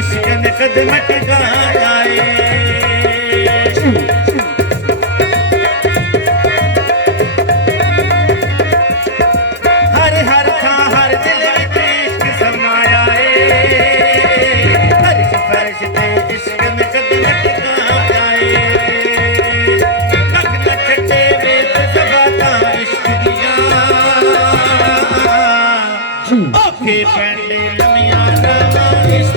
इश्क ने कदम टिकाया हर हर था हर दिल में इश्क समाया हर फर्श पे इश्क ने कदम टिकाया छठे वेद जगाता इश्क दिया ओखे पैंडे लमिया रामा इश्क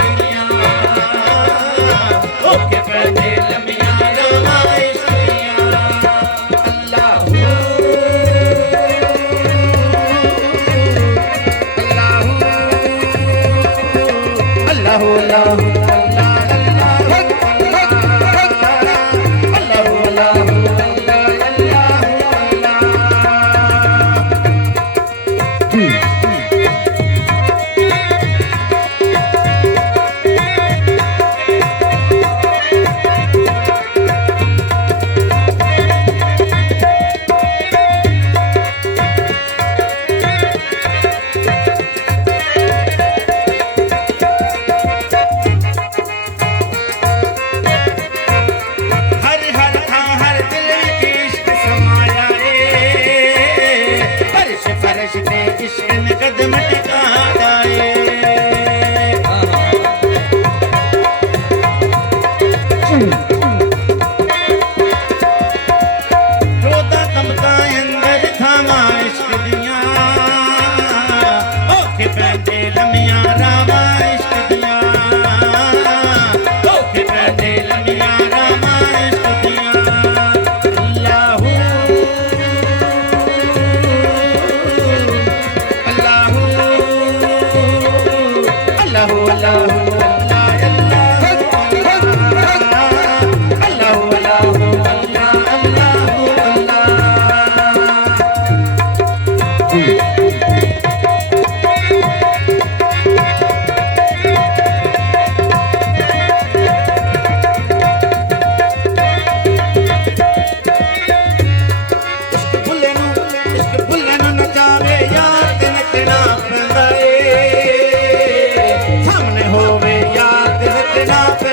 ओके पैदे लमिया रामा इश्क अल्लाह अल्लाह कदम टिकाया रोदा तमका अंदर थामा इश्क दिया ओखे पैदे लमिया रामा इश्क दिया ओखे पैदे लमिया रामा इश्क दिया सामने होवे याद रखना।